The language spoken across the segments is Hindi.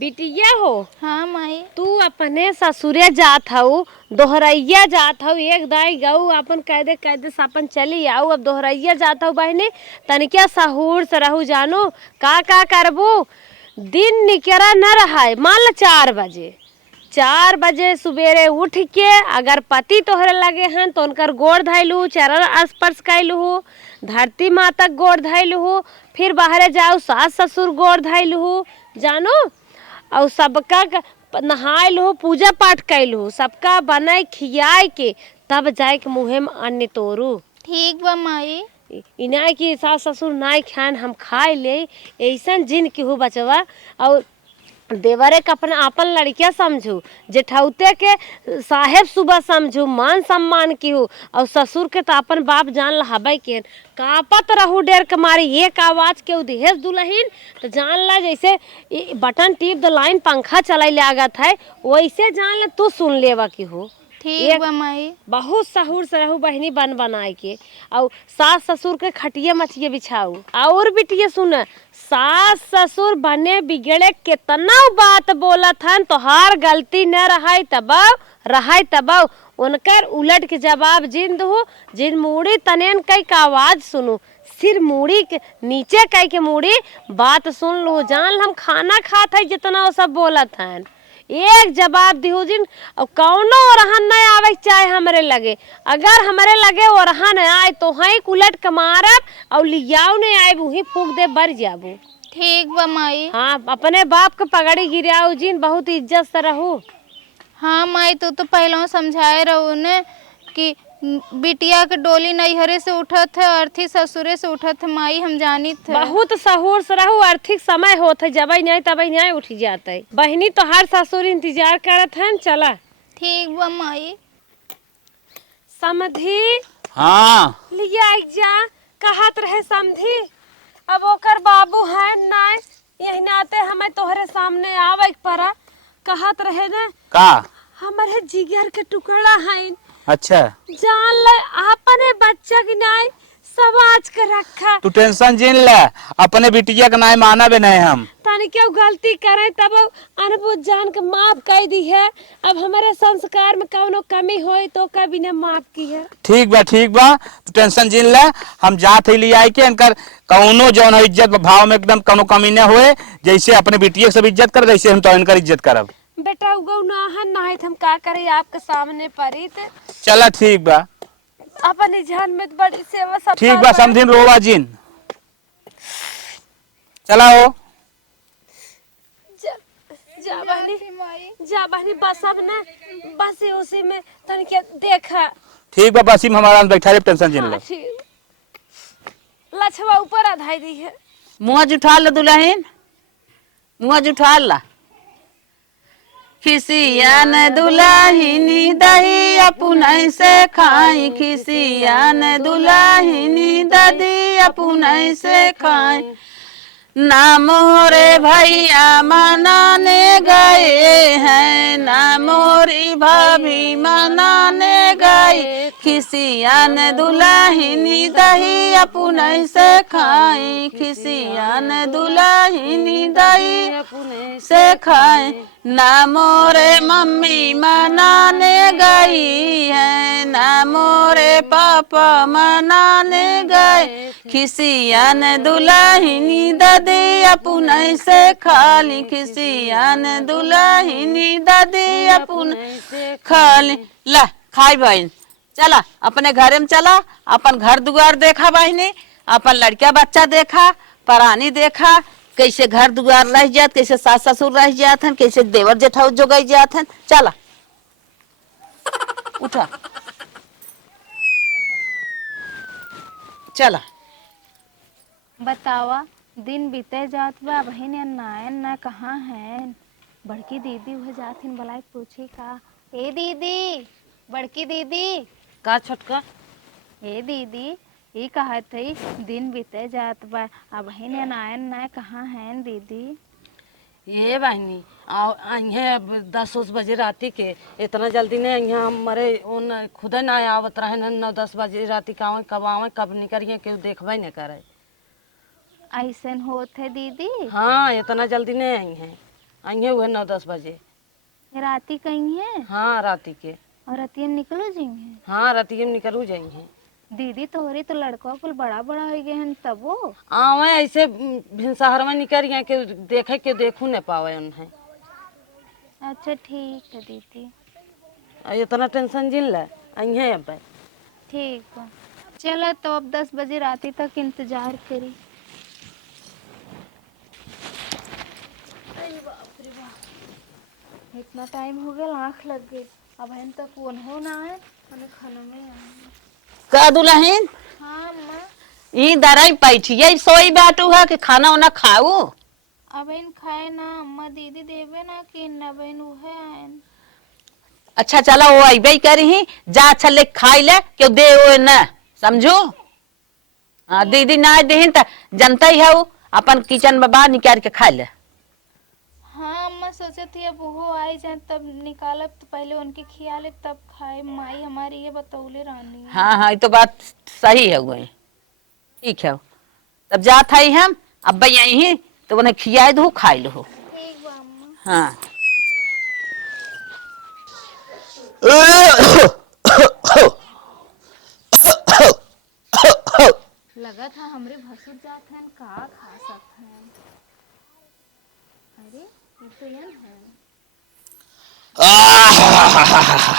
बिटिया हो। हाँ माई। तू अपने ससुरे जात हऊ, दोहरैया जात हऊ, एक दाई गऊ अपन कैदे कैदे से अपन चली आऊ, अब दोहरैया जात हऊ बहनी, तनिका सहूर से रहू जानो। का करबू, दिन निकरा न रहा, मान ला 4 बजे सुबेरे उठ के अगर पति तोहरे लगे हैं तो उनकर गोड़ धैलू, चरण स्पर्श कैलू, धरती माता गोड़ धैलू, फिर बाहरे जाऊ सास ससुर गोड़ धैलू जानो, और सबका नहाय लू, पूजा पाठ कैलू, सबका बनाए खियाए के तब जाए के मुँहे में अन्न तोरू। ठीक बा माई। इनाय की सास ससुर नाय खान हम खाए ले, ऐसन जिन की हो बचवा। और देवरे का अपना आपन लड़किया समझू, जेठौते के साहेब सुबह समझू, मान सम्मान की हो, और ससुर के तो अपन बाप जान लहाबे के कापत रहू डेर के मारी, एक आवाज के उदेश दुलहीन तो जान ला जैसे बटन टिप द लाइन पंखा चलाई ले आगत है, वैसे जान ले तू सुन लेवा की हो। ठीक बा माई। बहुत सहूर से रहू बहनी बन बनाए के, और सास ससुर के खटिया मचिए बिछाऊ। और बिटिया सुन, सास ससुर बने बिगड़े कितना बात बोलत हन, तोहार गलती न रहाय तब उनकर उलट के जवाब जिंद हो, जिन मूड़ी तनेन कई का आवाज सुनू, सिर मूड़ी के नीचे कई के मूड़ी बात सुन लो, जान हम खाना खात है जितना वो सब बोलत हन। एक जवाब दिहू जिन, और कौनो ओरहन न आवे चाहे हमरे लगे, अगर हमरे लगे ओरहन आए तो हई उलट के मारब, और लियाऊ नहीं आए वही फूक दे बर जाबू। ठीक बा माई। हाँ, अपने बाप के पगड़ी गिराऊ जिन, बहुत इज्जत से रहू। हाँ माई, तू पहले समझाए रहू ने कि बिटिया के डोली नैहरे से उठत है, अर्थी ससुरे से उठत है माई, हम जानी थे। बहुत सहूर से रहू, आर्थिक समय होत है, जब नहीं तब नहीं उठी जाता है। बहनी तो हर ससुर इंतजार करत है, चला। ठीक बा माई। समधी। हाँ लिया जा, कहत रहे समधी, अब ओकर बाबू है ना, यही नाते हमें तोहरे सामने आवे पड़ा, कहत रहे ना का हमारे जिगर के टुकड़ा है। अच्छा, जान ले अपने बच्चा की नाई समाज के रखा। तू टेंशन जिन ले, अपने बिटिया का नाम माना भी नहीं हम। तानी क्यों गलती करे तब अनबुझ जान के माफ कर दी है, अब हमारे संस्कार में कौनो कमी होई तो कभी ने माफ की है। ठीक बा तू टेंशन जिन ले, हम जात ही ले आई के इनकर कौनो जौन है इज्जत भाव में एकदम कौनो कमी न होए, जैसे अपने बिटिया के सब इज्जत कर वैसे हम तो इनकर इज्जत करब। बेटा उगो ना है ना है, हम का करे आपके सामने परी थे। चला ठीक बा, अपने जान में बड़ी सेवा सब ठीक बा, समझिन रोवा जिन, चला हो जा बहनी बस अब ना, बस उसी में तनिके देखा। ठीक बा, बसी में हमारा बैठा रे, टेंशन जिन ले। लछवा ऊपर आधाई दी है। मुँह जुठा ला दुल्हन, मुँह जुठा ला। खिसियान दुल्हनी दही अपुनई से खाई, खिसियान दुल्हनी दही अपुनई से खाई, नाम मोरे भैया मनाने गए हैं, नाम मोरी भाभी मनाने गई, खिसियान दुल्हनी दही अपुनई से खाई, खिसियान दुल्हनी दही से खाई, ना मोरे मम्मी मनाने गई है, ना मोरे पापा मनाने गए, खिसियान दुल्हनी ददी अपुनई से खाली, खिसियान दुल्हनी ददी अपुनई से खाली। ला खाई बहन, चला अपने घरे में चला, अपन घर दुआर देखा बहनी, अपन लड़का बच्चा देखा, परानी देखा, कैसे घर दुआर रह जात, कैसे सास ससुर रह जात हैं, कैसे देवर जेठाऊ जोगाई जात हैं। चला उठा, चला। बतावा, दिन बीते जात बा, बहन नायन ना कहाँ है। बड़की दीदी हो जाथिन, बलाई पूछी का, ए दीदी, बड़की दीदी। का छोटका? ए दीदी, ये कहत थी दिन बीते जात बा, अब बहन नायन ना कहाँ है दीदी। ये बहनी अब 10 बजे राती के, इतना जल्दी नहीं यहाँ हमारे उन खुद ना आवत रहे, 9-10 बजे राती का कब आवे कब निकलिए केहू देखबे न करे। ऐसन होत है दीदी। हाँ, इतना जल्दी नहीं आई है। आइए हुए 9-10 बजे। राती कहीं है हाँ राती के। और रतिया निकलो जाएंगे। हाँ राती में निकलू जाएंगे। दीदी तोहरी तो लड़का कुल बड़ा बड़ा हो गए हैं तबो। आवे ऐसे भिनसहर में निकल गए कि देखे के देखू न पावे उन्हें। अच्छा ठीक है दीदी। इतना टेंशन जिन ले आइए अब। ठीक बा चलो तो अब 10 बजे राती तक इंतजार करी। इतना टाइम हो गया आँख लग गई। अब हम तक फोन हो ना है मैंने खाना में आए। का दुल्हन हाँ अम्मा। ई दराई बैठिए सोई बैठू है कि खाना वाना खाऊ। अब इन खाए ना अम्मा दीदी देवे ना कि न बहन उहे आएन। अच्छा चला वो अबे करी जा छले खाई ले क्यों दे वो न समझो। हाँ दीदी ना देहिन त जनता ही है वो अपन किचन में बाहर निकाल के खा ले। हाँ अम्मा सोचे थी अब वो आई जाए तब निकालब तो पहले उनके खिया ले तब खाए। माई हमारी ये बतौले रानी। हाँ हाँ ये तो बात सही है वो। ठीक है तब जात है हम अब यही ही तो उन्हें खियाए दो खाई लो। ठीक बा अम्मा। हाँ लगा था हमरे भसुर जात हैं का खा सकते हैं। अरे ये तो यन है।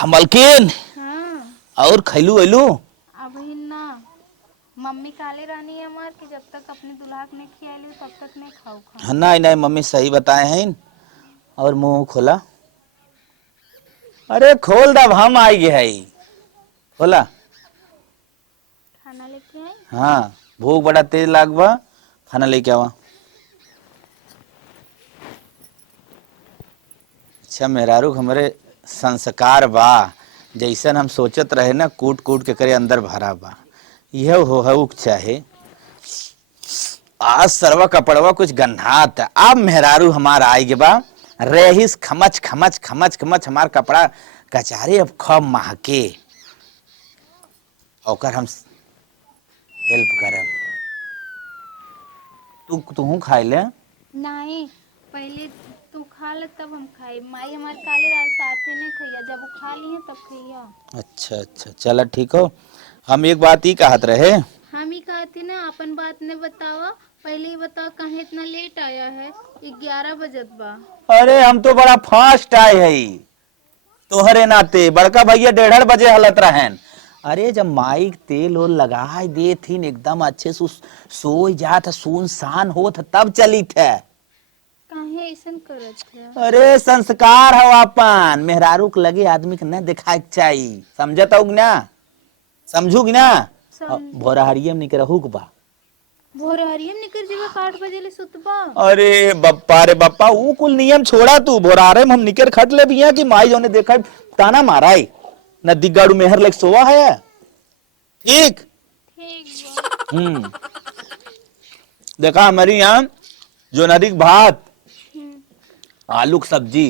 मलकिन हाँ और खैलू वैलू? अब ही ना मम्मी काले रानी है हमार कि जब तक अपने दुल्हा ने खियाली तब तक नहीं खाऊ खा। नहीं नहीं मम्मी सही बताए हैं। और मुंह खोला। अरे खोल दब हम आई गए है। खोला। खाना लेके आई। हाँ भूख बड़ा तेज लागबा खाना लेके आवा। अच्छा मेहरारू हमरे संस्कार बा जैसन हम सोचत रहे ना कूट कूट के करे अंदर भरा बा यह हो चाहे। आज सरवा कपड़वा कुछ गन्हात अब मेहरारू हमार आई के बा रहीस खमच खमच खमच खमच हमार कपड़ा कचारे अब खब महके ओकर हम हेल्प करब। तू खाई ले। नहीं पहले तू खा ले तब हम खाए। माई हमारे काले रात साथे नहीं खैया जब वो खा ली है तब खैया। अच्छा अच्छा चलो ठीक हो। हम एक बात ही कहत रहे। हम ही कहती ना अपन बात ने बतावा। पहले ही बताओ कहाँ इतना लेट आया है। 11 बजत बा। अरे हम तो बड़ा फास्ट आए है तोहरे नाते बड़का भैया 1:30 बजे हलत रहन। अरे जब माइक तेल और लगा दे थी एकदम अच्छे से सोई जात सुनसान होत तब चली थे। काहे ऐसन करत है। अरे संस्कार हो अपन मेहरारू के लगे आदमी के न दिखाए के चाहिए समझत हो ना समझू ना। भोरहरियम निक रहू के बा। भोरहरियम निकल जेबा 8 बजे ले सुतबा। अरे बप्पा रे बप्पा वो कुल नियम छोड़ा तू भोरारे में हम निकर खट ले बिया कि माई जोने देखा ताना माराई न दिगाड़ू मेहर लेक सोवा है। ठीक ठीक बा। देखा हमारी यहाँ जो नदी भात आलू की सब्जी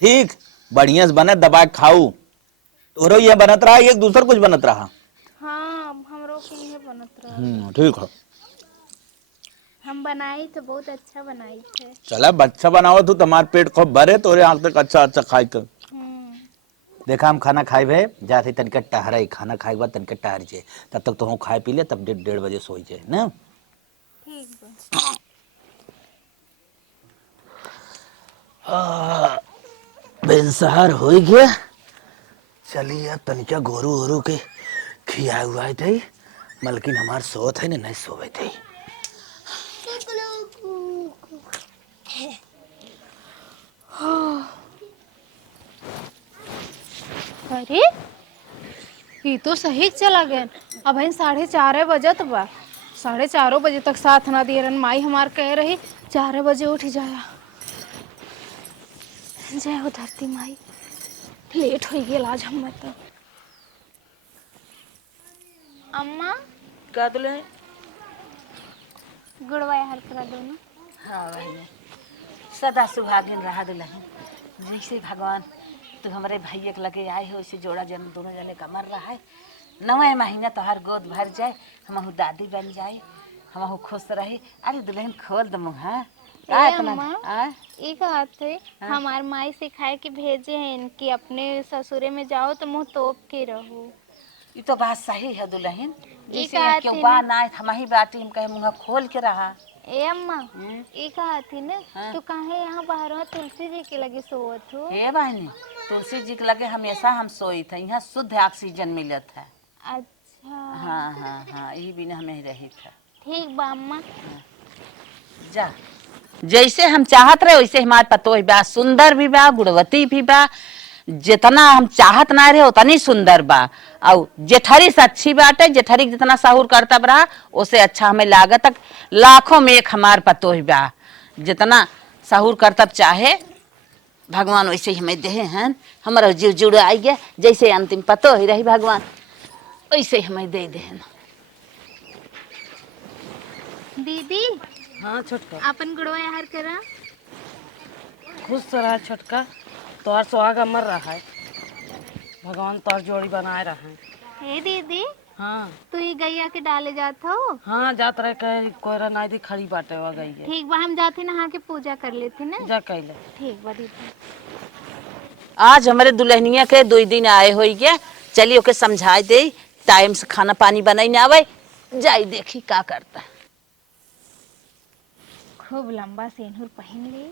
ठीक बढ़िया से बनत दबा के खाऊ। तोरो ये बनत रहा एक दूसर कुछ बनत रहा। हाँ हमरो के ये बनत रहा। ठीक है हम बनाई तो बहुत अच्छा बनाई थे। चला अच्छा बनाओ तू तुम्हार पेट खूब भरे तोरे आँख तक अच्छा अच्छा खाई कर। देखा हम खाना खाए भे जाते तनिक टहरा खाना खाए के बाद तनिक टहर जाए तब तक तो खाए पी ले तब 1:30 बजे सोई जाए ना। ठीक बा। बेनसहार हो गया। चलिए अब तनिका गोरू ओरू के खिया हुआ थे मलकिन हमार सोत है नहीं सोवे थे। अरे ये तो सही चला गया। अब 4:30 बजत बा। 4:30 बजे तक साथ ना दिए रन। माई हमार कह रही 4 बजे उठ जाया। जय हो धरती माई लेट हो गया आज हम तो। अम्मा का दुले गुड़वाया हर करा दो ना। हाँ भैया सदा सुहागिन रहा दुल्हन। जैसे भगवान तू हमारे भैया के लगे आए हो इसे जोड़ा जन दोनों जने का मर रहा है। 9 महीना तो हर गोद भर जाए हमहू दादी बन जाए हमहू खुश रहे। अरे दुल्हन खोल दमू हाँ का ए इतना अम्मा, आय ये कहत है हमार माई सिखाए के भेजे हैं कि अपने ससुरे में जाओ तो मुंह तोप के रहो। ये तो बात सही है दुल्हन। जैसे कहती क्यों ना। बा ना हम ही बाटी हम कहे मुंह खोल के रहा। ए अम्मा, ये कहत थी ना हाँ। तू काहे यहाँ बाहर तुलसी जी के लगे सोवत हो? हे बहनी तुलसी जी के लगे हमेशा हम सोई थे, यहाँ शुद्ध ऑक्सीजन मिलत है। अच्छा हाँ हाँ हाँ यही बिना हमें रही था। ठीक बा अम्मा। जा जैसे हम चाहत रहे वैसे हमारे पतोह बा, सुंदर भी बा, गुणवती भी बा। जितना हम चाहत ना रहे उतनी सुंदर बा। और जेठरी से अच्छी बात है, जेठरी जितना साहुर करतब रहा उसे अच्छा हमें लागत तक लाखों में एक हमार पतोह बा। जितना साहुर करतब चाहे भगवान वैसे ही हमें दे हैं। हमारा जीव जुड़ आई गया, जैसे अंतिम पतो ही रही भगवान वैसे हमें दे दे। दीदी हाँ छोटका, अपन गुड़वा यार करा। खुश तो रहा छोटका, तोहर सुहाग अमर रहा है, भगवान तोहर जोड़ी बनाए रहा है। हे दीदी, हाँ तू ही गैया के डाले जात हो? हाँ जात रहे कहे कोयरा नाई दी खड़ी बाटे हुआ गई है। ठीक बा, हम जाते नहा के पूजा कर लेते ना। जा कैले। ठीक बा दीदी। आज हमारे दुल्हनिया के 2 दिन आए हो गया। चलिए ओके समझाए दे, टाइम से खाना पानी बनाई ना आवे, जाई देखी का करता है। खूब लंबा सेनुर पहन ले।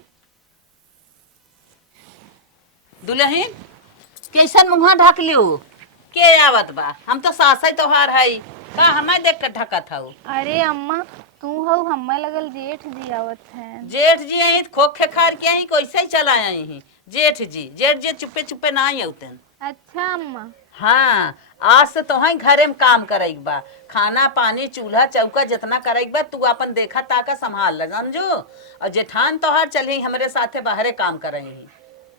दुल्हन कैसन मुँह ढक लियो के आवत बा? हम तो सासई तोहार है का हमें देख कर ढकत हूँ। अरे अम्मा, तू हो हम्मा लगल जेठ जी आवत है। जेठ जी आई खोखे खार के आई कैसे ही चला आई जेठ जी चुपे चुपे ना आई उतन। अच्छा अम्मा। हाँ आज से तो घरे में काम करेग बा, खाना पानी चूल्हा चौका जितना करेग बा तू अपन देखा ताका संभाल ल समझो। और जेठान तोहार चली हमरे साथे बाहरे काम करही।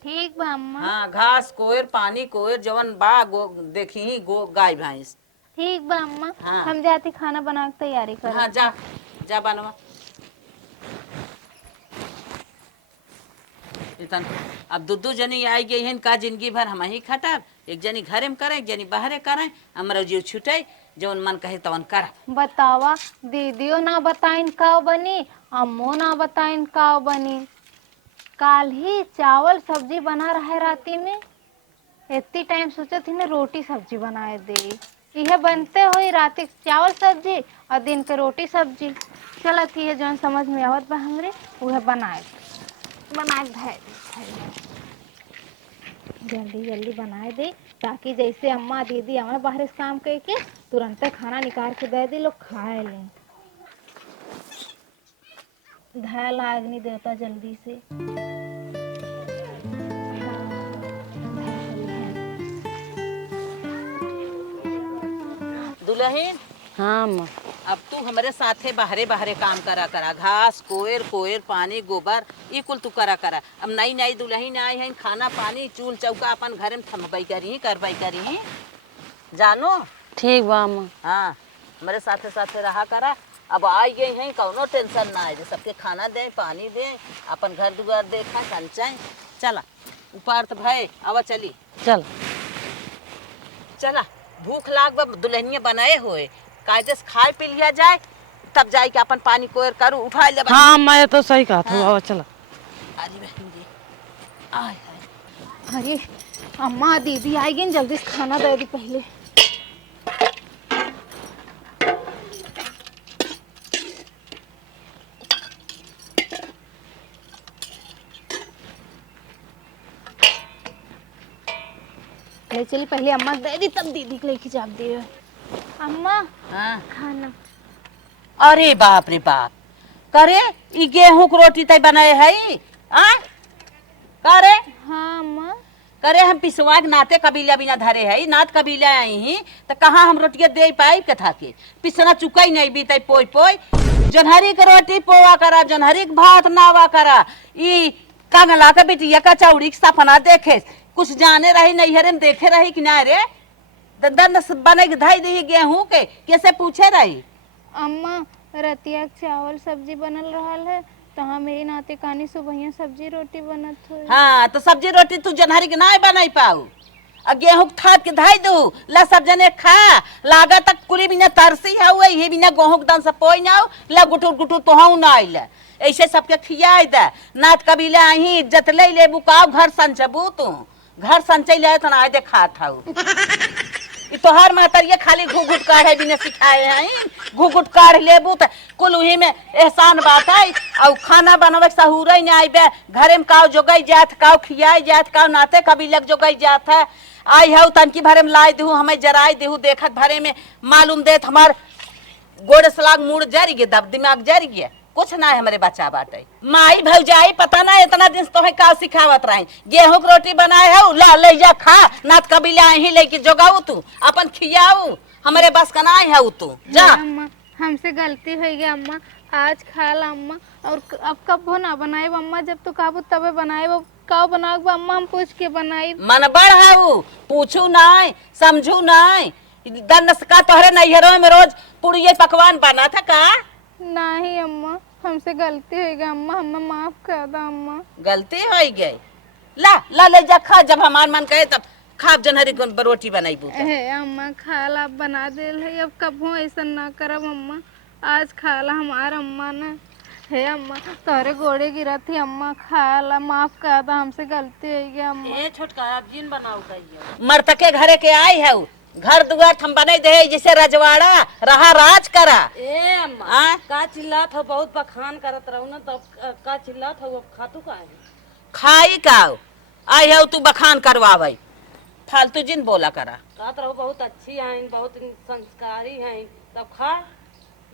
ठीक बा अम्मा। हाँ घास कोयर पानी कोयर जवन बा देखी ही गाय भैंस। ठीक बा अम्मा। हाँ। हम जाते खाना बना के तैयारी कर। हाँ जा जा बनवा। इतन अब दू जनी आई गई हैं का जिंदगी भर हम ही खटाब। एक जनी घरे में करे, एक जनी बाहरे करे, हमारा जीव छूटे जवन मन कहे तवन कर। बतावा, दीदियो ना बताइन का बनी, अम्मो ना बताइन का बनी। काल ही चावल सब्जी बना रहे राती में, इतनी टाइम सोचा थी ना रोटी सब्जी बनाए दे। यह बनते हुई रात चावल सब्जी और दिन के रोटी सब्जी चलत ही है। जौन समझ में आवत बा हमरे वह बनाए जल्दी जल्दी बनाए दे, ताकि जैसे अम्मा दीदी हमारे बाहर से काम करके तुरंत खाना निकाल के दे दे, लोग खाए लें। धैल अग्नि देवता जल्दी से। दुल्हन हाँ अम्मा। अब तू हमारे साथे बाहरे बाहरे काम करा घास कोयर कोयर पानी गोबर ये कुल तू करा। अब नई नई दुल्हन आई है, खाना पानी चूल चौका अपन घरे में थमबई करी करबई करी जानो। ठीक बा अम्मा। हाँ हमारे साथे साथे रहा करा। अब आई गई हैं कौनो टेंशन ना है, सबके खाना दे पानी दे अपन घर दुआर देखा संचाए। चला ऊपर तो भाई आवा चली चल चला। भूख लाग बा दुल्हनिया बनाए हुए कायदे से खाए पी लिया जाए, तब जाए के अपन पानी कोयर करू उठा ले। हाँ मैं तो सही कहा था। हाँ। चला अरे बहन जी आय हाय। अरे अम्मा दीदी आई गई, जल्दी से खाना दे दी पहले। ले चली पहले अम्मा दे दी, तब दीदी के लेके जाप दे। अम्मा हाँ खाना। अरे बाप रे बाप, करे ई गेहूं की रोटी तय बनाए है करे। हाँ अम्मा। करे हम पिसवाग नाते कबीला बिना धरे है, नात कबीला आई ही तो कहाँ हम रोटियां दे पाई कथा के पिसना चुका ही नहीं बीते पोई पोई। जोनहरी के रोटी पोवा करा, जोनहरी के भात नावा करा। ई कंगला के बिटिया का चौड़ी के सपना देखे कुछ जाने रही नहीं हरे देखे रही कि ना रे दंदन बने धाई दी गेहूं के कैसे पूछे रही। अम्मा रतिया चावल सब्जी बनल रहल है तो हाँ मेरी नाते कानी सुबह सब्जी रोटी बनत हो। हाँ तो सब्जी रोटी तू जनहरी के ना बनाई पाऊ, और गेहूं थाद के धाई दू ला सब जने खा लागा तक कुली बिना तरसी है ये बिना गेहूं दन से पोई ना ला गुटुर गुटुर तो हूं ना आइला। ऐसे सबके खियाई दे। नात कबीले अही इज्जत ले लेबू काव घर संचबू तू घर संचई ले तना आय दे खात हाउ ई तोहार मातरिया खाली घुघुट काढ़े बिना सिखाए हैं घुघुट काढ़ लेबू त कुल उही में एहसान बात है। और खाना बनवे सहूर नहीं आइबे घरे में काव जोगई जात काव खियाई जात काव नाते कभी लग जोगई जात है आई है तनकी भरे में लाई देहू हमें जराई देहू देखत भरे में मालूम देत हमार गोड़ सलाग मुड़ जर गे दब दिमाग जर गया कुछ ना है हमारे बच्चा बाटे माई भौजाई पता ना इतना दिन तो का सिखावत रही गेहूं की रोटी बनाए है ला ले जा खा नात कबीला ही लेके जोगाऊ तू अपन खियाऊ हमारे बस का ना है तू जा। अम्मा हमसे गलती हो गई अम्मा आज खा ला अम्मा और अब कब हो ना बनाए अम्मा जब तो काबू तबे बनाए वो काव बनाओ अम्मा हम पूछ के बनाई मन बढ़ाऊ पूछू नहीं समझू नहीं दनस का तोहरे नैहरों में रोज पुड़िये पकवान बना था का नहीं अम्मा हमसे गलती हो गई अम्मा हमें माफ कर दो अम्मा गलती हो गई ला ला ले जा खा जब हमार मन कहे तब खाब जनहरी रोटी बनाईबू हे अम्मा खाला अब बना दे है अब कब हो ऐसा ना करब अम्मा आज खाला हमार अम्मा ने हे अम्मा तोरे गोड़े गिरा थी अम्मा खाला माफ कर दो हमसे गलती हो गई अम्मा ए छोटका आप जिन बनाओ कहिए मर्द के घरे के आई है घर दुआर हम बने दे जैसे रजवाड़ा रहा राज करा ए अम्मा हाँ? का चिल्लात हो बहुत बखान करत रहू ना तब का चिल्लात हो खातू का है खाई का आई है तू बखान करवावे फालतू जिन बोला करा कहत रहू बहुत अच्छी हैं बहुत संस्कारी हैं तब खा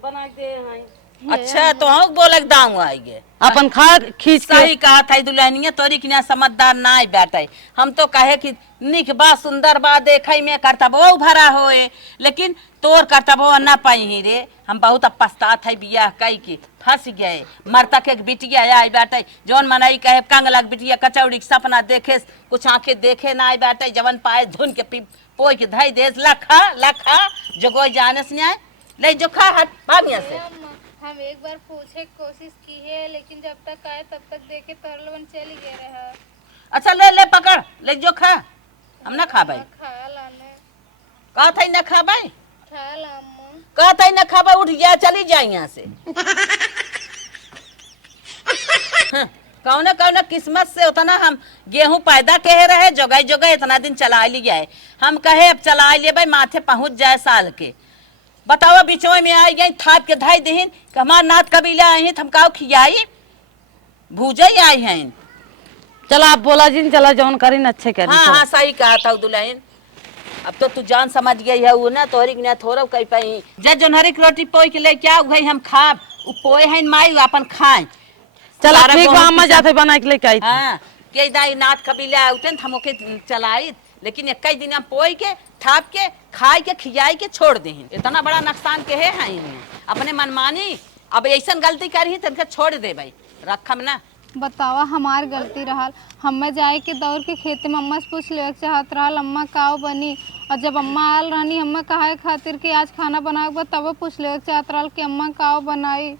बना दे हैं अच्छा तो हम बोलक दाऊ आइए अपन खा खींच सही कहा था दुल्हनिया तोरी की ना समझदार ना बैठे हम तो कहे कि निक बा सुंदर बा देखे में कर्तव्य भरा होए लेकिन तोर कर्तव्य ना पाई ही रे हम बहुत अब पछतात है बियाह कई की फंस गए मरता के बिटिया आई बैठे जौन मनाई कहे कंगलक बिटिया कचौड़ी के सपना देखे कुछ आंखें देखे ना आई बैठे जवन पाए धुन के पोई के धई देस लखा लखा जगो जाने से आए ले जो खा हट भागिया से हम एक बार पूछे कोशिश की है लेकिन जब तक आए तब तक देखे तो लोगन चली गए रहा अच्छा ले ले पकड़ ले जो खा हम ना खा भाई खा लाने कहा था ना खा भाई खा ला अम्मा कहा था ना खा भाई उठ गया चली जाए यहाँ से कौन कौन किस्मत से उतना हम गेहूं पैदा कहे रहे जोगाई जोगाई इतना दिन चला लिया है हम कहे अब चला लिए भाई माथे पहुंच जाए साल के बताओ बिचवा में आई गई थाप के धाई दहीन हमार नाथ कबीला आई हम काव खियाई भूजा ही आई हैं चला आप बोला जिन चला जौन करीन अच्छे करी हाँ हाँ सही कहा था दुल्हन अब तो तू जान समझ गई है वो ना तोहरी ना थोड़ा कही पाई जब जोनहरी की रोटी पोई के लेके आओ गई हम खाब उ पोए हैं माई अपन खाए चला सारा ठीक गेहूं बा अम्मा पिसा- जाते बना के लेके आई थी। हाँ के दाई नाथ कबीला उठन हम ओके चलाई लेकिन एक दिन हम पोई के थाप के खाई के खियाई के छोड़ दे इतना बड़ा नुकसान के है अपने मनमानी अब ऐसा गलती करी तनके छोड़ दे भाई रखम ना बतावा हमार गलती रहल हमें जाए के दौड़ के खेते में अम्मा से पूछ ले चाहत रहल अम्मा काव बनी और जब अम्मा आल रहनी अम्मा कहा खातिर कि आज खाना बनाए तब पूछ ले चाहत रहल कि अम्मा काव बनाई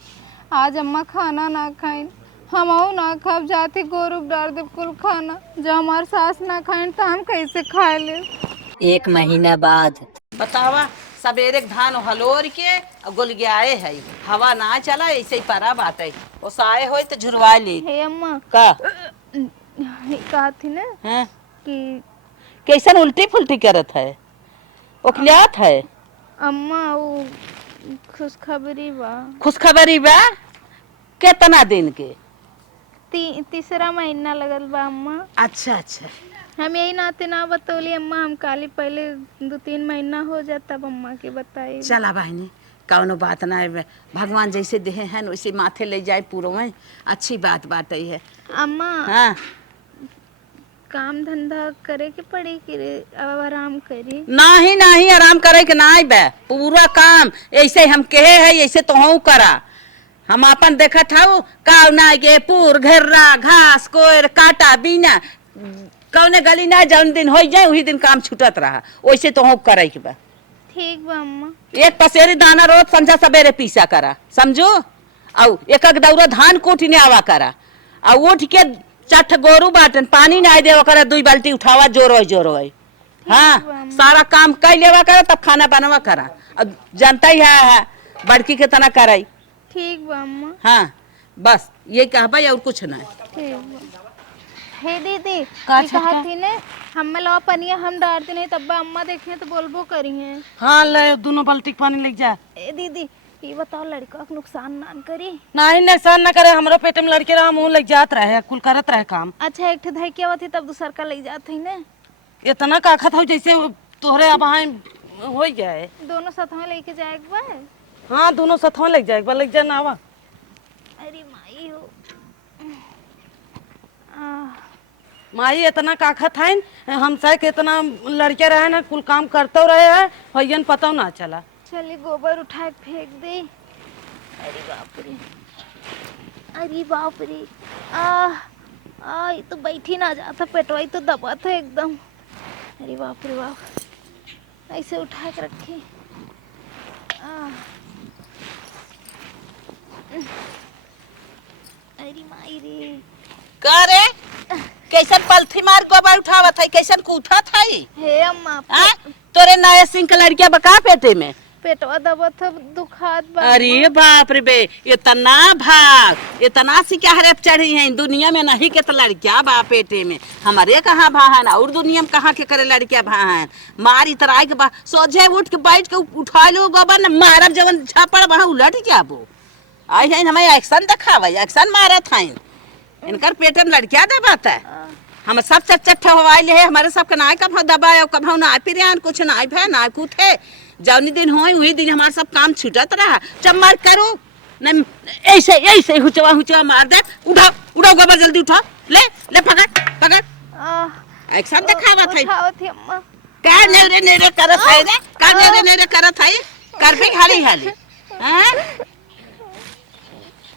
आज अम्मा खाना ना खाइन हम ना खाब जाती गोरूब डार दे कुल खाना जब हमार सास ना खाइन तो हम कैसे खा ले। 1 महीना बाद बतावा सवेरे धान हलोर के गुल गयाए है हवा ना चला ऐसे ही परा बात है वो साए हो तो झुरवा ली हे अम्मा का कहा थी ना हैं? कि कैसन उल्टी फुल्टी करत है ओखलियात है अम्मा वो खुशखबरी बा खुशखबरी बा कितना दिन के तीसरा महीना लगल बा अम्मा अच्छा अच्छा हम यही नाते ना बतौली अम्मा हम काली पहले 2-3 महीना हो जाए तब अम्मा के बताई चला बहनी कौनो बात ना है भगवान जैसे देहे हैं वैसे माथे ले जाए पूरा में अच्छी बात बात है अम्मा हाँ काम धंधा करे के पड़ी कि अब आराम करी नहीं नहीं आराम करे के ना बे पूरा काम ऐसे हम कहे है ऐसे तो हूँ करा हम अपन देखत हूँ काव ना गे पूर घेरा घास कोर काटा बीना कौने गली ना जौन दिन हो जाए वही दिन काम छूटत रहा वैसे तो हूँ करे के बा ठीक बा अम्मा एक पसेरी दाना रोज संझा सवेरे पीसा करा समझो और एक दौरा धान कोठी आवा करा और उठ के 4 गोरू बाटन पानी ना दे करा 2 बाल्टी उठावा जोरो हाँ सारा काम कर लेवा करा तब खाना बनवा करा अब जानता ही है बड़की के तना कराई ठीक बा अम्मा हाँ बस ये कहबा और कुछ नहीं। ठीक बा। हे दीदी का ई कहा थी ने हमें लो पनिया हम डालते नहीं तब अम्मा देखे तो बोलबो करी हैं। हाँ ले दोनों बाल्टी के पानी लेके जा। ए दीदी ये बताओ लड़का को नुकसान ना करी। नहीं नुकसान न करे, हमरो पेट में लड़के रहा मुंह लग जात रहे, कुल करत रहे काम। अच्छा एक ठे धैकिया होती तब दूसर का ले जात है ने। इतना काखत हो जैसे तोहरे अब हाँ हो जाए। दोनों साथ में लेके जाएक बा। हाँ दोनों साथ लग जाए, एक बार लग जाए ना आवा। अरे माई हो। माई इतना काखत है, हमसे के इतना लड़के रहे ना कुल काम करते रहे है, भैया पता ना चला। चलिए गोबर उठा के फेंक दे। अरे बाप रे, अरे बाप रे। ये तो बैठी ना जाता, पेटवाई तो दबा था एकदम। अरे बाप रे बाप, ऐसे उठा के रखे। अरे माई रे। का रे कैसन पलथी मार गोबर उठावत है, कैसन कूठत है? हे अम्मा तोरे नया सिंह के लड़किया बका पेटे में पेटवा दबा था, दुखात बा। अरे बाप रे बे, इतना भाग इतना सी क्या हरप चढ़ी है दुनिया में, नहीं के तो लड़किया बा पेटे में, हमारे कहाँ भाहन और दुनिया में कहाँ के करे लड़किया भाहन। मार इतराई के बा सोझे उठ के बैठ के उठा लो गोबर न मारब जवन छापड़ वहाँ उलट जाबो। आई है हमें एक्शन दिखावा, एक्शन मारत है इनकर पेटे में लड़किया दबाता है। हम सब चट हवाई है, हमारे सब के नाय कभ दबाए कभ ना पिरियान कुछ ना भे ना कूथे। जौनी दिन हो वही दिन हमारा सब काम छूटत रहा। चम्मर करो न ऐसे ऐसे हुचवा हुचवा मार दे। उठाओ उठाओ गोबर जल्दी उठाओ, ले ले पकड़ पकड़। एक्शन दिखावा था उठावत ही अम्मा। का नेरे नेरे करत है रे, का नेरे नेरे करत है कर पे हाली हाली। हां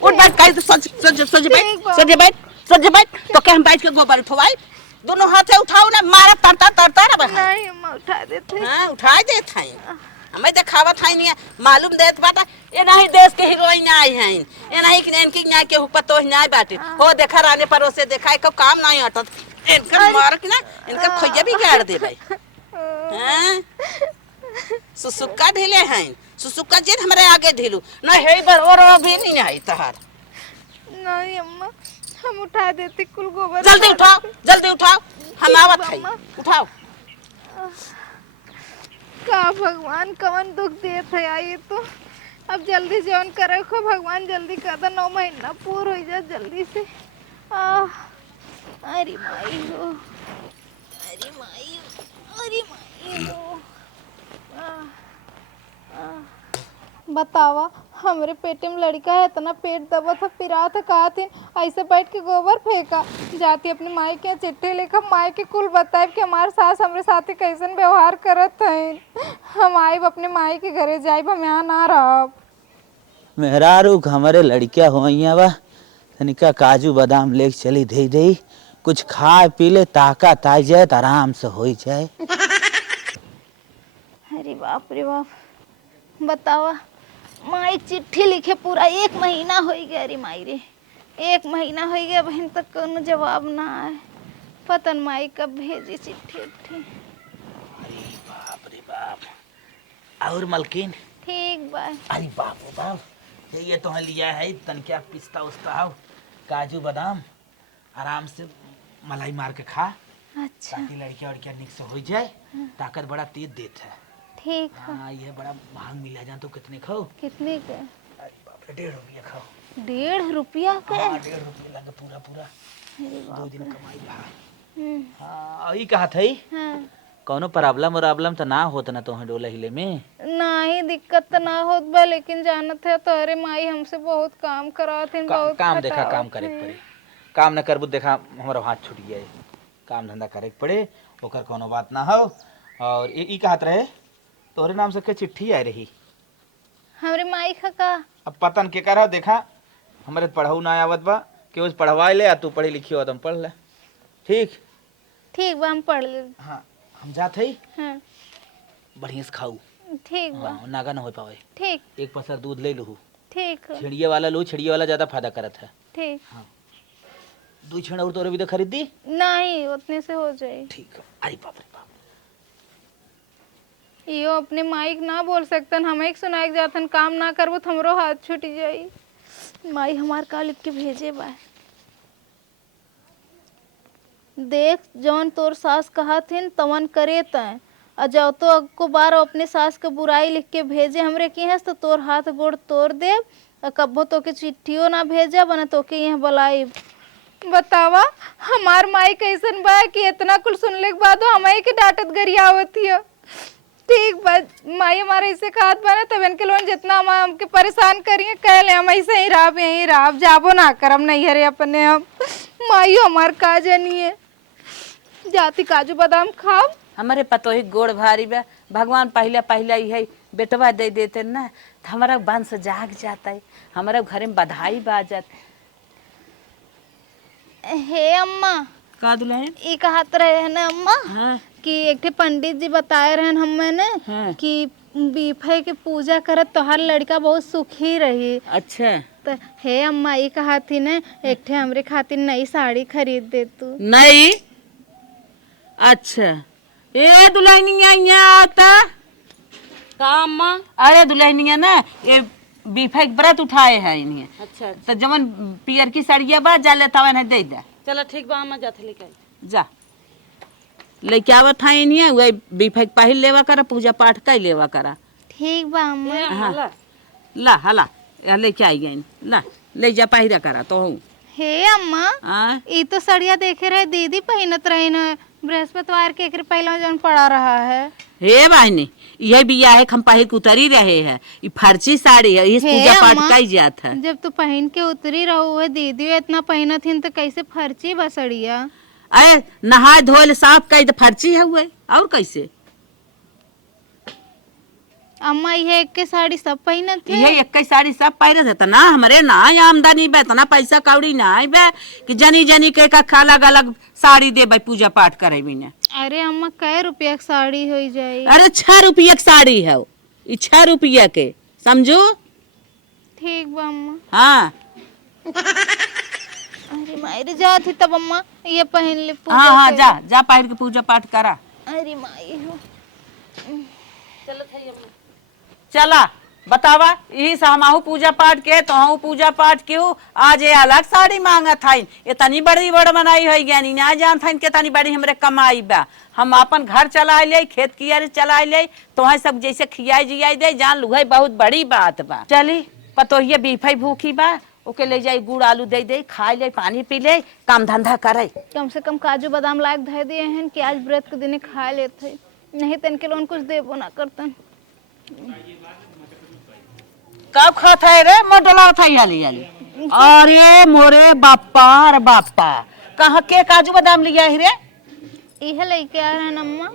उठ बैठ काई तो सोच बैठ तो क्या हम बैठ के गोबर उठवाई दोनों हाथे उठाओ ना मारा तरता तरता ना बहा। नहीं अम्मा उठा देते। हां उठा देत है, हमें दिखावत है नहीं मालूम देत बाटा। ये नहीं देश के हीरोइन आई हैं, ये नहीं कि इनकी न्याय के ऊपर तो न्याय बाटे हो देखा राने परोसे देखा है को काम नहीं हटत इनका मार के ना इनका खोइया भी गाड़ दे भाई। हां सुसुक्का ढीले हैं, सुसुक्का जे हमरे आगे ढीलू ना हे बर और भी नहीं है तहार। नहीं अम्मा हम उठा देते कुल गोबर। जल्दी उठाओ जल्दी उठाओ, हम आवत है उठाओ। का भगवान कवन दुख देत है आइए तो अब जल्दी जौन करे को भगवान जल्दी कर दे, 9 महीना पूर हो जा जल्दी से। अरे माई हो, अरे माई हो, अरे माई हो। बतावा हमरे पेटे में लड़का है, इतना पेट दबा था पिरा था कहा थे ऐसे बैठ के गोबर फेंका। जाती अपनी माई के चिट्ठी लिखा माई के कुल बताए कि हमारे सास हमरे साथ कैसन व्यवहार करत है। हम आए अपने माई के घरे जाए, हम यहाँ ना रह। मेहरारू हमारे लड़किया हो बा तनिका काजू बादाम लेके चली दे दे, कुछ खाए पी ले ताकत आ जाए तो आराम से हो जाए। अरे बाप रे बाप, बतावा माई चिट्ठी लिखे पूरा 1 महीना हो गया। अरे माई रे 1 महीना हो गया, बहन तक कोनो जवाब ना आए। पतन माई कब भेजी चिट्ठी उठी। अरे बाप रे बाप। और मलकिन ठीक बा। अरे बाप रे बाप, ये तो लिया है तनकिया पिस्ता उस्ता काजू बादाम, आराम से मलाई मार के खा। अच्छा ताकि लड़किया वड़किया निक से हो जाए, ताकत बड़ा तेज देत है। ठीक है। हाँ ये बड़ा महंग मिला जान तो कितने खाओ? कितने के? अरे बाप रे 1.5 रुपया खाओ। 1.5 रुपया के? हाँ 1.5 रुपया लगा पूरा पूरा। अरे बाप 2 दिन कमाई भा। हाँ हाँ ई कहा थई हाँ। कौनो प्रॉब्लम तो ना होत ना तो डोला हिले में? नहीं दिक्कत तो ना होत बा, लेकिन जानत है तोहरे माई हमसे बहुत काम करात है, बहुत काम देखा खटावत काम करे है। पड़े, काम न करबू देखा हमारा हाथ छूट गया है। काम धंधा करे पड़े ओकर कोनो बात ना हो। और ई कहत रहे तोरे नाम से के चिट्ठी आई रही हमरे माई का अब पतन के करा देखा हमारे पढ़ाऊ ना आवत बा कि उस पढ़वाए ले, तू पढ़ी लिखी हो तुम पढ़ ले। ठीक ठीक बा हम पढ़ ले। हाँ हम जात हई, हाँ बढ़िया से खाऊ। ठीक बा। हाँ, नागा न हो पावे। ठीक एक पसर दूध ले लू, ठीक है, छिड़िए वाला लू, छिड़िए वाला ज्यादा फायदा करत है। ठीक। 2 छेड़ और तोरे भी तो खरीद दी। नहीं उतने से हो जाए। ठीक है। अरे बाप रे बाप, यो अपने माइक ना बोल सकतन, हमें सुनाए जातन काम ना करबो तो हमरो हाथ छूट जाई। माई हमार का लिख के भेजे बा। देख जौन तोर सास कहा थिन तवन करे तय, और जब तो अगको बार अपने सास के बुराई लिख के भेजे हमरे की हस तो तोर हाथ गोड़ तोड़ दे, और कब्बो तो के चिट्ठियों ना भेजा बना तो के यहाँ बुलाई। बतावा हमार माई कैसन बा कि इतना कुल सुनले के बाद हमाई के डांटत गरियावत हिय। ठीक बा माई हमारे ऐसे खात बा ना तब इनके लोन जितना हम हमके परेशान करिए कह ले हम ऐसे ही राब यहीं राब जाबो ना करम नहीं हरे अपने हम। माई हमार का जनिए जाती काजू बादाम खाओ। हमारे पतोही गोड़ भारी बा, भगवान पहले पहले ही बेटवा दे देते ना तो हमारा वंश जाग जाता है, हमारा घर में बधाई बाजत। हे अम्मा का दुल्हन ई कहत रहे है ना अम्मा हाँ कि एक ठे पंडित जी बताए रहन हमें ने हाँ। कि बीफे के पूजा करत तोहार लड़का बहुत सुखी रही। अच्छा तो हे अम्मा ई कहा थी ने एक ठे हमरे खातिर नई साड़ी खरीद दे तू। नहीं अच्छा ए दुल्हनिया यहाँ आता का अम्मा? अरे दुल्हनिया ना ये बीफा के व्रत उठाए है इन्हें अच्छा तो जवन पियर की साड़िया बा जा लेता हुआ दे दे चलो ठीक बा अम्मा जाते लेके आई। जा लेके आवत है इन्हें वही बीफा के पहिल लेवा करा पूजा पाठ कर लेवा करा। ठीक बा अम्मा। ए अम्मा ला। ला हला या लेके आई गई ला ले जा पहिरा करा तो हूँ हे अम्मा आ ई तो सड़िया देखे रहे दीदी पहनत रही न बृहस्पतिवार के एक पहला जौन पड़ा रहा है। हे बहनी यह बिया है हम पहिर के उतरी रहे हैं ये फर्ची साड़ी है इस हे पूजा पाठ अम्मा, कई जात है। जब तू पहन के उतरी रहो है दीदी इतना पहनत हिन तो कैसे फर्ची बसड़िया। अरे नहा धोल साफ कई तो फर्ची है हुए और कैसे अम्मा ये एक के साड़ी सब पहनत थे। ये एक साड़ी सब पहिरे थे ना हमारे ना आमदनी बे इतना पैसा कौड़ी ना आई बे कि जनी जनी के का अलग अलग साड़ी दे भाई पूजा पाठ करे भी ने। अरे अम्मा कै रुपया की साड़ी हो जाई। अरे 6 रुपया की साड़ी है ये 6 रुपया के समझो। ठीक बा अम्मा। हाँ अरे मायरे जात ही तब अम्मा ये पहन ले पूजा हाँ हाँ करे। जा जा पहिर के पूजा पाठ करा। अरे माई हो चला बतावा यही से हमहू पूजा पाठ के तो हम पूजा पाठ क्यों आज ये अलग साड़ी मांगा था ये तनी बड़ी बड़ बनाई है ज्ञानी ना जान था इनके तनी बड़ी हमरे कमाई बा हम अपन घर चला ले खेत किया चला ले तो सब जैसे खियाई जियाई दे जान लुगाई बहुत बड़ी बात बा। चली पतोहिए बीफई भूखी बा ओके ले जाई गुड़ आलू दे दे खाई ले पानी पी ले काम धंधा करे। कम से कम काजू बादाम लायक धर दिए हैं कि आज व्रत के दिन खा लेते नहीं तो इनके लोन कुछ देबो ना करतन। कब खाता है रे मोटला था याली याली। अरे मोरे बापा रे बापा कहाँ के काजू बादाम लिया है रे? यह लेके आ रहा है अम्मा।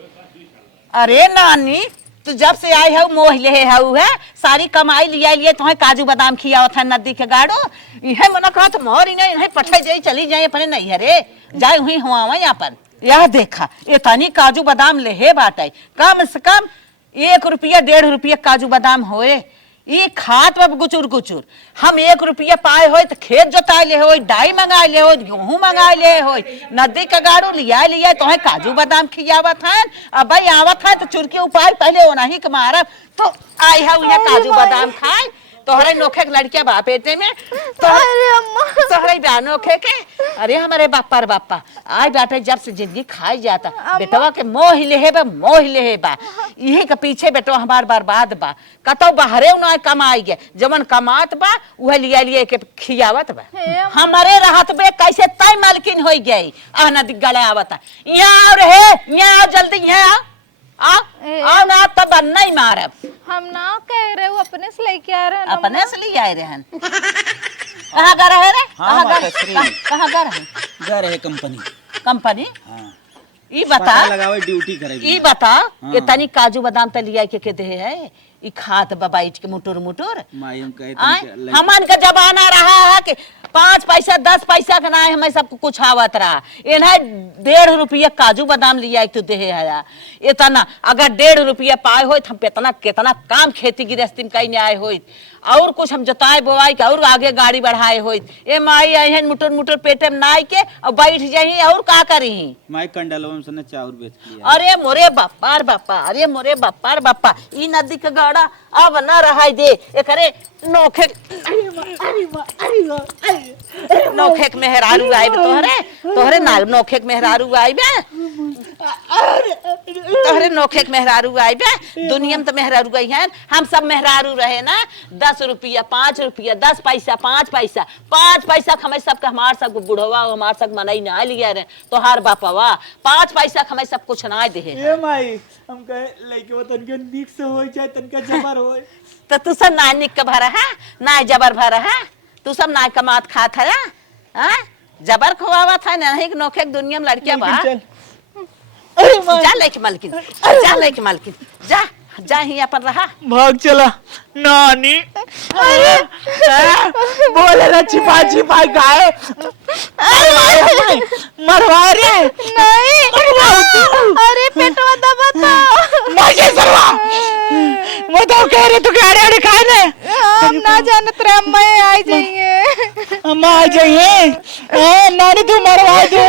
अरे नानी तू जब से आई है मोह ले है सारी कमाई लिया लिए तुम्हें काजू बादाम खिया था नदी के गाड़ो यह मना कहा तो मोर ही नहीं पठे जाई चली जाए अपने नहीं हरे जाए हुई हुआ यहाँ पर यह देखा ये तनी काजू बादाम ले बाटे कम से कम 1 रुपया 1.5 रुपया काजू बादाम होए ये खात बाब गुचुर गुचुर हम 1 रुपया पाए हो तो खेत जोताए ले हो डाई मंगा ले हो गेहूं मंगा ले हो नदी का गाड़ू लिया लिया तो काजू बादाम खियावत है अब भाई आवत है तो चुरकी उपाय पहले ओना ही के मारब तो आई है उन्हें काजू बादाम खाए तोहरे नोखे के लड़किया बा पेटे में तोहरे नोखे के। अरे हमारे बापा रे बापा आई बाटे जब से जिंदगी खाई जाता बेटवा के मोह ले बा यही के पीछे बेटवा हमार बर्बाद बा कतो बाहरे न कमाई गे जवन कमात बा वह लिया लिए के खियावत बा हमारे रहत बे कैसे तय मालकिन हो गई आ नदी गले आवता यहाँ रहे यहाँ जल्दी यहाँ आओ ना तब नहीं मारब हम ना कह रहे वो अपने से लेके आ रहे हैं अपने से ले आए रहन। कहाँ घर है रे? हाँ, कहाँ घर है? घर है कंपनी। कंपनी? हाँ। ई बता लगावे ड्यूटी करेगी। ई बता ये तनी काजू बादाम त लिया के दे है ई खात बाइट के मुटुर मुटुर मायूं कहे हमन का जमाना रहा है कि 5 पैसा 10 पैसा का ना हमें सबको कुछ आवत रहा इन्हें 1.5 रुपया काजू बादाम लिया तो दे है इतना अगर 1.5 रुपया पाए हो हम कितना कितना काम खेती गृहस्थी में कहीं आए हो और कुछ हम जोताए बोवाई के और आगे गाड़ी बढ़ाए हो ए माई अहन मुटर मुटर पेटे में नाई के और बैठ जाही और का करी माई कंडलवा में से चाउर बेच लिया। अरे मोरे बापा रे बापा अरे मोरे बापा रे बापा ई नदी के बड़ा अब न रहाई दे एकरे नोखे नोखेक मेहरारू आइब तोहरे ना नोखेक मेहरारू आइबे तोहरे नोखेक मेहरारू आइबे दुनिया में तो मेहरारू गई है हम सब मेहरारू रहे ना 10 रुपया 5 रुपया 10 पैसा 5 पैसा 5 पैसा हमें सबके हमार सब बुढ़वा हमार सब मनई ना लिया रे तोहार बापवा 5 पैसा हमें सब कुछ ना दे ए माई हम कहे लइके वो तनके निक से होई चाहे तनका जबर होई तो तू सब ना निक के भरा है ना जबर भरा है तू सब ना कमात खात है हां जबर खुआवा था नहीं नोखे दुनिया में लड़कियां बा जा लेके मालकिन जा जा ही अपन रहा भाग चला नानी बोले ना छिपा छिपा गाय मरवा रे नहीं अरे पेटवा दबा तो मजे सरवा वो तो कह रहे तू गाड़ी आड़े खाए ने हम ना जानत रे अम्मा आ जाइए अम्मा आ जाइए नानी तू मरवा दो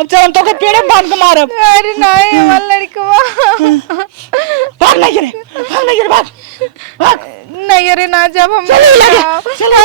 अब चल हम तो के पेड़े बांध के मारब अरे नहीं हमार लड़कवा भाग नहीं रे भाग नहीं अरे ना जब हम चलो